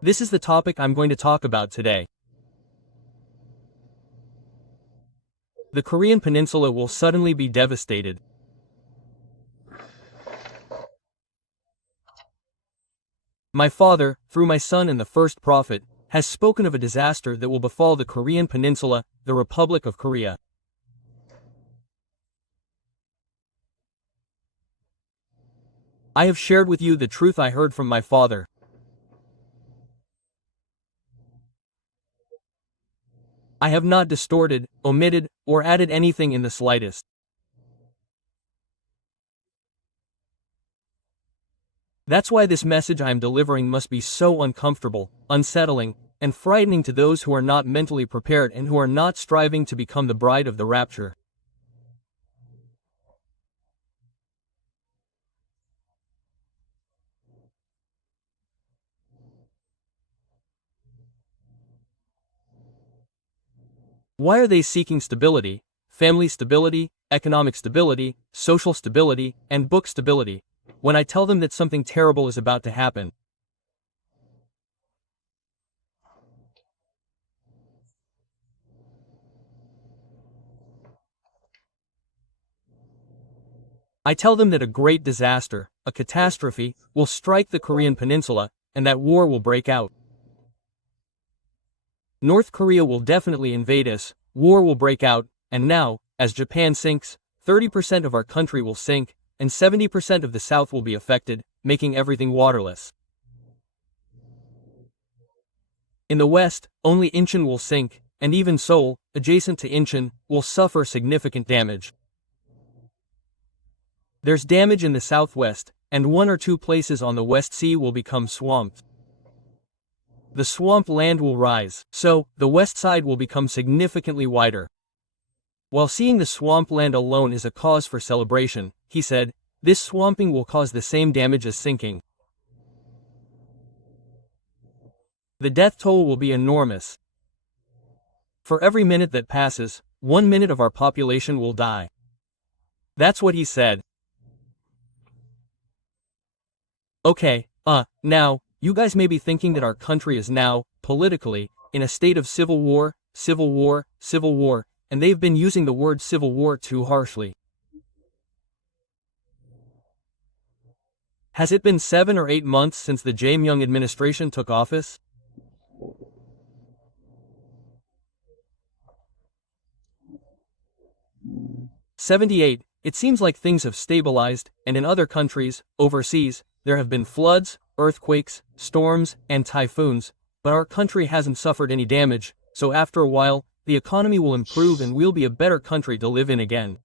This is the topic I'm going to talk about today. The Korean peninsula will suddenly be devastated. My father, through my son and the first prophet, has spoken of a disaster that will befall the Korean peninsula, the Republic of Korea. I have shared with you the truth I heard from my father. I have not distorted, omitted, or added anything in the slightest. That's why this message I am delivering must be so uncomfortable, unsettling, and frightening to those who are not mentally prepared and who are not striving to become the bride of the rapture. Why are they seeking stability, family stability, economic stability, social stability, and book stability, when I tell them that something terrible is about to happen? I tell them that a great disaster, a catastrophe, will strike the Korean peninsula, and that war will break out. North Korea will definitely invade us, war will break out, and now, as Japan sinks, 30% of our country will sink, and 70% of the South will be affected, making everything waterless. In the West, only Incheon will sink, and even Seoul, adjacent to Incheon, will suffer significant damage. There's damage in the southwest, and one or two places on the West Sea will become swamped. The swamp land will rise, so the west side will become significantly wider. While seeing the swamp land alone is a cause for celebration, he said, this swamping will cause the same damage as sinking. The death toll will be enormous. For every minute that passes, 1 minute of our population will die. That's what he said. Okay, now, you guys may be thinking that our country is now, politically, in a state of civil war, and they've been using the word civil war too harshly. Has it been 7 or 8 months since the Jae-myung administration took office? '78, it seems like things have stabilized, and in other countries, overseas, there have been floods, earthquakes, storms, and typhoons, but our country hasn't suffered any damage, so after a while, the economy will improve and we'll be a better country to live in again.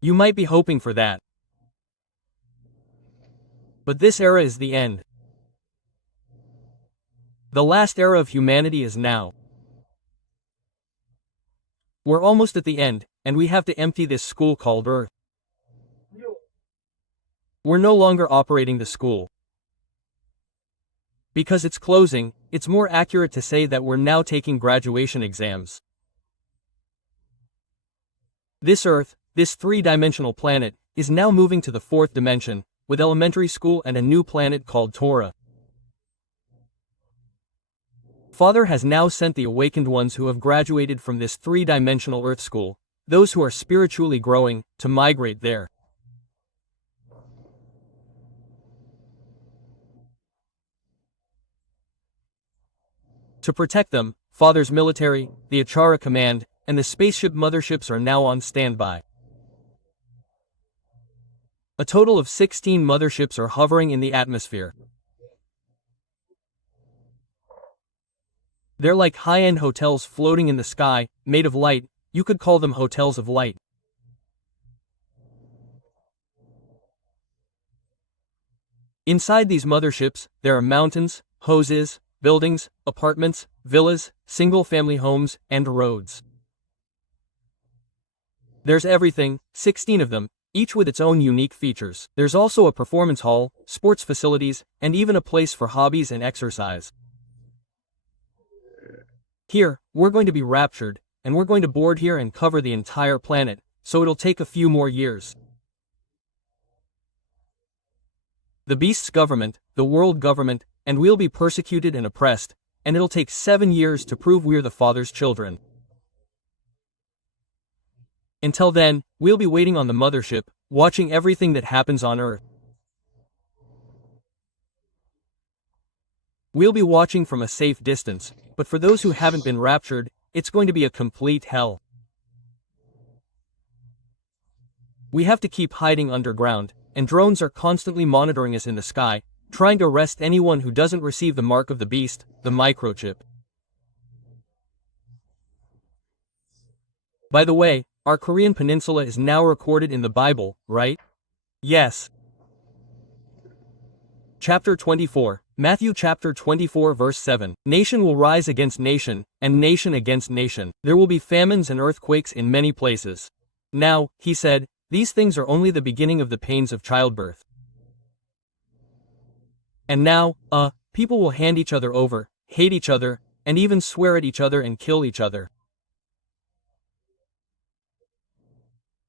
You might be hoping for that. But this era is the end. The last era of humanity is now. We're almost at the end, and we have to empty this school called Earth. We're no longer operating the school. Because it's closing, it's more accurate to say that we're now taking graduation exams. This Earth, this three-dimensional planet, is now moving to the fourth dimension, with elementary school and a new planet called Torah. Father has now sent the awakened ones who have graduated from this three-dimensional Earth school, those who are spiritually growing, to migrate there. To protect them, Father's military, the Achara Command, and the spaceship motherships are now on standby. A total of 16 motherships are hovering in the atmosphere. They're like high-end hotels floating in the sky, made of light. You could call them hotels of light. Inside these motherships, there are mountains, houses, buildings, apartments, villas, single-family homes, and roads. There's everything, 16 of them, each with its own unique features. There's also a performance hall, sports facilities, and even a place for hobbies and exercise. Here, we're going to be raptured, and we're going to board here and cover the entire planet, so it'll take a few more years. The beast's government, the world government, and we'll be persecuted and oppressed, and it'll take 7 years to prove we're the Father's children. Until then, we'll be waiting on the mothership, watching everything that happens on Earth. We'll be watching from a safe distance, but for those who haven't been raptured, it's going to be a complete hell. We have to keep hiding underground, and drones are constantly monitoring us in the sky, trying to arrest anyone who doesn't receive the mark of the beast, the microchip. By the way, our Korean peninsula is now recorded in the Bible, right? Yes. Chapter 24, Matthew chapter 24 verse 7. Nation will rise against nation, and nation against nation. There will be famines and earthquakes in many places. Now, he said, these things are only the beginning of the pains of childbirth. And now, people will hand each other over, hate each other, and even swear at each other and kill each other.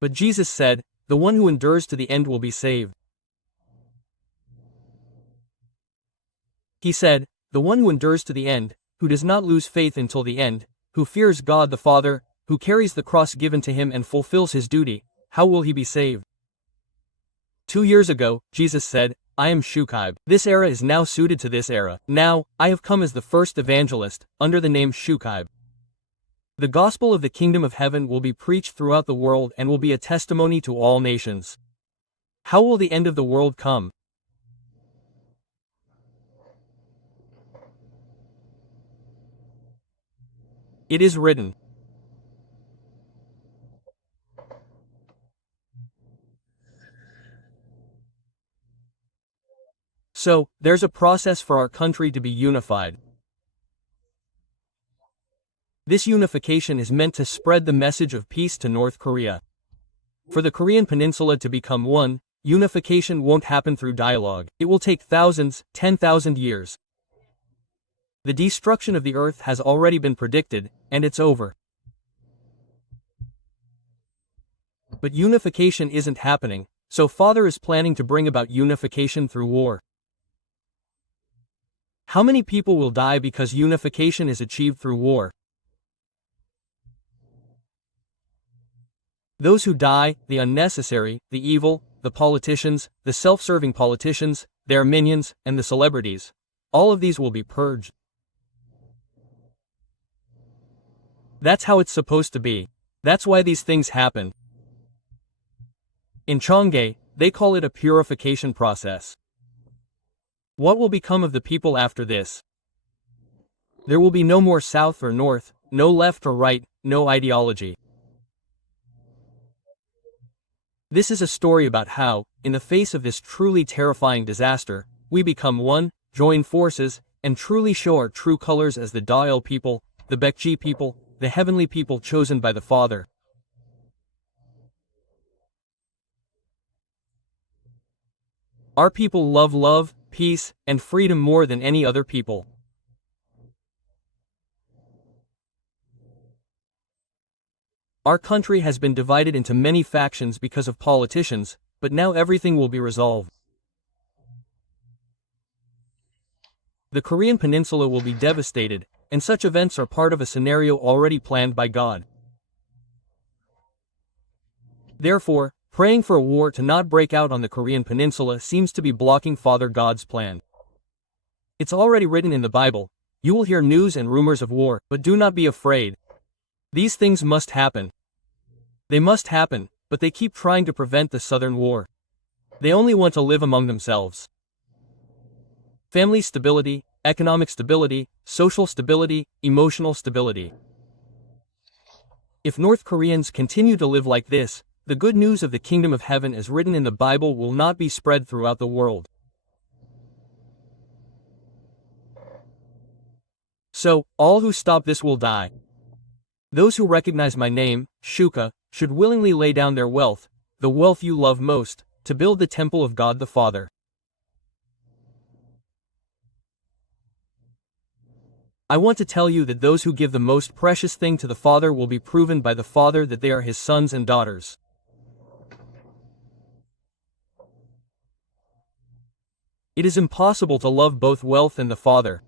But Jesus said, the one who endures to the end will be saved. He said, the one who endures to the end, who does not lose faith until the end, who fears God the Father, who carries the cross given to him and fulfills his duty, how will he be saved? 2 years ago, Jesus said, I am Shukaib. This era is now suited to this era. Now, I have come as the first evangelist, under the name Shukaib. The gospel of the kingdom of heaven will be preached throughout the world and will be a testimony to all nations. How will the end of the world come? It is written. So, there's a process for our country to be unified. This unification is meant to spread the message of peace to North Korea. For the Korean peninsula to become one, unification won't happen through dialogue. It will take thousands, 10,000 years. The destruction of the earth has already been predicted, and it's over. But unification isn't happening, so Father is planning to bring about unification through war. How many people will die because unification is achieved through war? Those who die, the unnecessary, the evil, the politicians, the self-serving politicians, their minions, and the celebrities. All of these will be purged. That's how it's supposed to be. That's why these things happen. In Cheonggye, they call it a purification process. What will become of the people after this? There will be no more south or north, no left or right, no ideology. This is a story about how, in the face of this truly terrifying disaster, we become one, join forces, and truly show our true colors as the Dael people, the Baekje people, the heavenly people chosen by the Father. Our people love love, peace, and freedom more than any other people. Our country has been divided into many factions because of politicians, but now everything will be resolved. The Korean peninsula will be devastated, and such events are part of a scenario already planned by God. Therefore, praying for a war to not break out on the Korean peninsula seems to be blocking Father God's plan. It's already written in the Bible, you will hear news and rumors of war, but do not be afraid. These things must happen. They must happen, but they keep trying to prevent the Southern War. They only want to live among themselves. Family stability, economic stability, social stability, emotional stability. If North Koreans continue to live like this, the good news of the kingdom of heaven as written in the Bible will not be spread throughout the world. So, all who stop this will die. Those who recognize my name, Shuka, should willingly lay down their wealth, the wealth you love most, to build the temple of God the Father. I want to tell you that those who give the most precious thing to the Father will be proven by the Father that they are his sons and daughters. It is impossible to love both wealth and the Father,